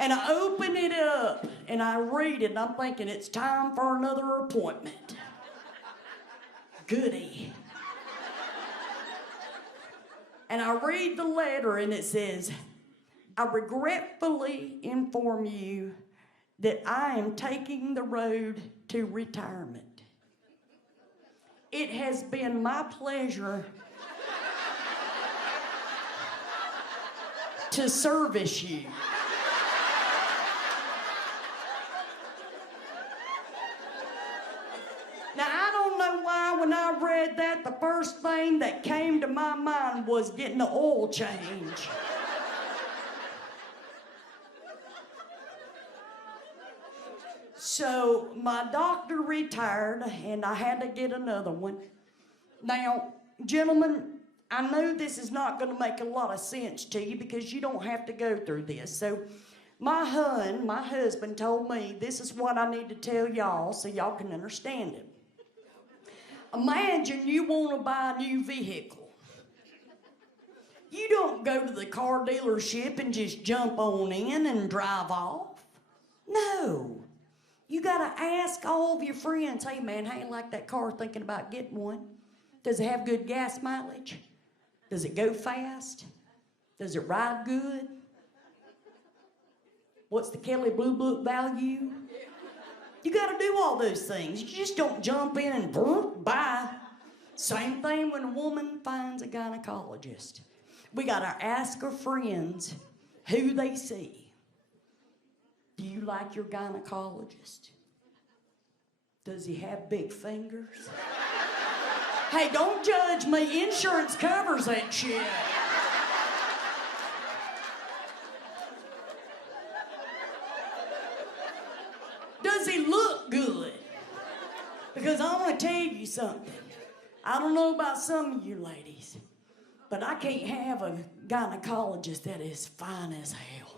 And I open it up and I read it and I'm thinking it's time for another appointment. Goody. And I read the letter and it says, I regretfully inform you that I am taking the road to retirement. It has been my pleasure to service you. Now, I don't know why when I read that, the first thing that came to my mind was getting the oil change. So my doctor retired and I had to get another one. Now, gentlemen, I know this is not going to make a lot of sense to you because you don't have to go through this. So my husband told me this is what I need to tell y'all so y'all can understand it. Imagine you want to buy a new vehicle. You don't go to the car dealership and just jump on in and drive off. No. You got to ask all of your friends, hey man, how you like that car, thinking about getting one? Does it have good gas mileage? Does it go fast? Does it ride good? What's the Kelly Blue Book value? You got to do all those things. You just don't jump in and buy. Same thing when a woman finds a gynecologist. We got to ask our friends who they see. Do you like your gynecologist? Does he have big fingers? Hey, don't judge me. Insurance covers that shit. Does he look good? Because I want to tell you something. I don't know about some of you ladies, but I can't have a gynecologist that is fine as hell.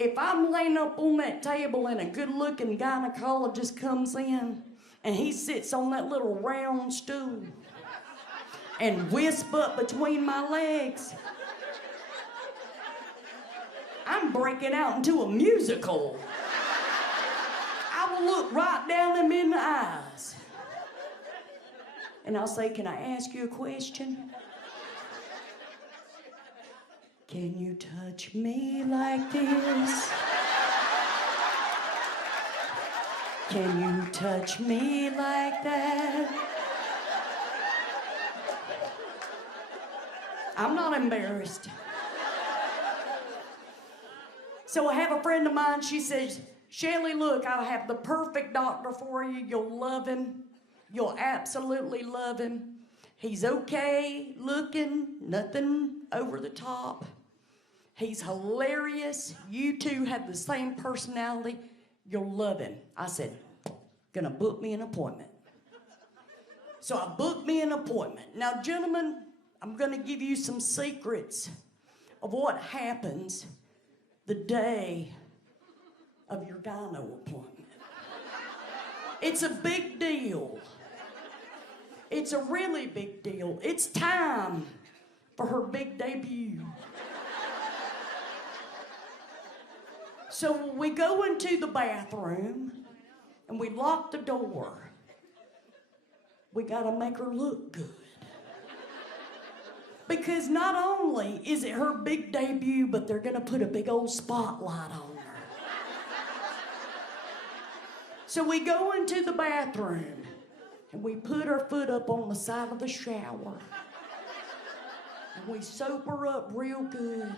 If I'm laying up on that table and a good-looking gynecologist comes in and he sits on that little round stool and wisp up between my legs, I'm breaking out into a musical. I will look right down him in the eyes. And I'll say, can I ask you a question? Can you touch me like this? Can you touch me like that? I'm not embarrassed. So I have a friend of mine, she says, Shelly, look, I have the perfect doctor for you. You'll love him. You'll absolutely love him. He's okay looking, nothing over the top. He's hilarious. You two have the same personality. You'll love him. I said, gonna book me an appointment. So I booked me an appointment. Now, gentlemen, I'm gonna give you some secrets of what happens the day of your gyno appointment. It's a big deal. It's a really big deal. It's time for her big debut. So we go into the bathroom and we lock the door. We gotta make her look good. Because not only is it her big debut, but they're gonna put a big old spotlight on her. So we go into the bathroom and we put her foot up on the side of the shower. And we soap her up real good.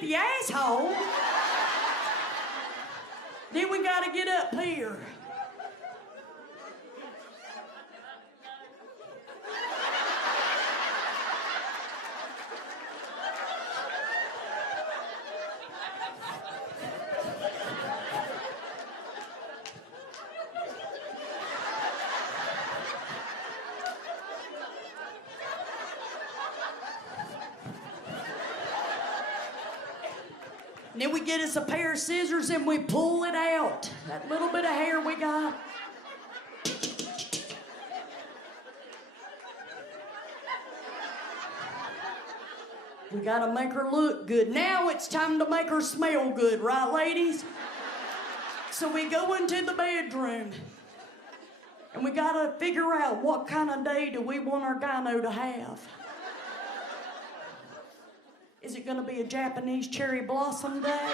The asshole. Then we gotta get up here. And then we get us a pair of scissors and we pull it out. That little bit of hair we got. We gotta make her look good. Now it's time to make her smell good, right, ladies? So we go into the bedroom and we gotta figure out what kind of day do we want our gyno to have. Is it gonna be a Japanese cherry blossom day?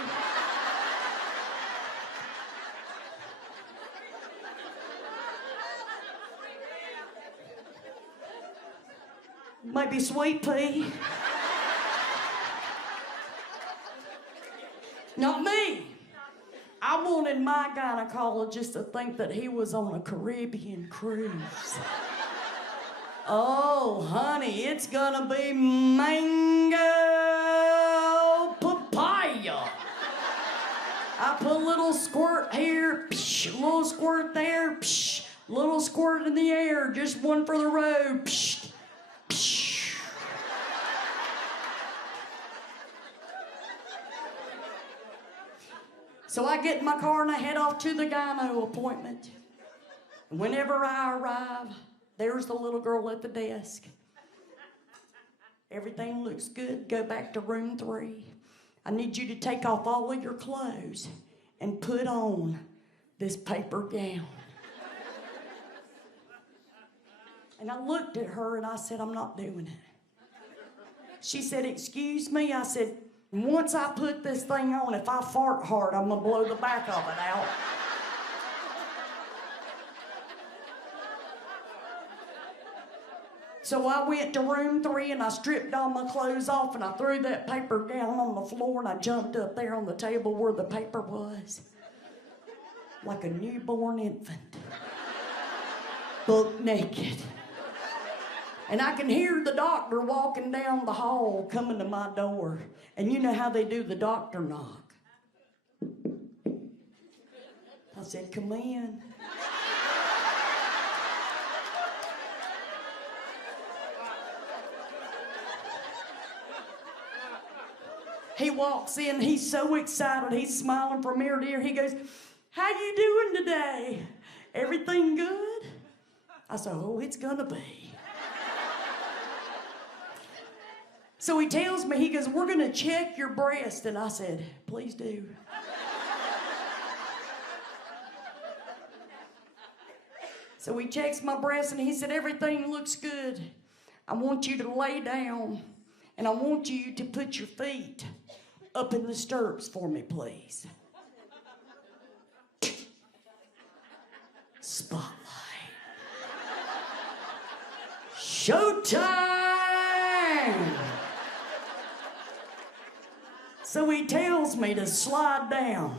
Maybe sweet pea? Not me. I wanted my gynecologist to think that he was on a Caribbean cruise. Oh, honey, it's gonna be mango-papaya. I put a little squirt here, psh, a little squirt there, psh, little squirt in the air, just one for the road, psh, psh. So I get in my car and I head off to the gyno appointment. Whenever I arrive, there's the little girl at the desk. Everything looks good. Go back to room 3. I need you to take off all of your clothes and put on this paper gown. And I looked at her and I said, I'm not doing it. She said, excuse me? I said, once I put this thing on, if I fart hard, I'm gonna blow the back of it out. So I went to room 3 and I stripped all my clothes off and I threw that paper gown on the floor and I jumped up there on the table where the paper was. Like a newborn infant. Buck naked. And I can hear the doctor walking down the hall coming to my door. And you know how they do the doctor knock. I said, come in. He walks in, he's so excited, he's smiling from ear to ear. He goes, how you doing today? Everything good? I said, oh, it's gonna be. So he tells me, he goes, we're gonna check your breast. And I said, please do. So he checks my breast and he said, everything looks good. I want you to lay down and I want you to put your feet up in the stirrups for me, please. Spotlight. Showtime! So he tells me to slide down.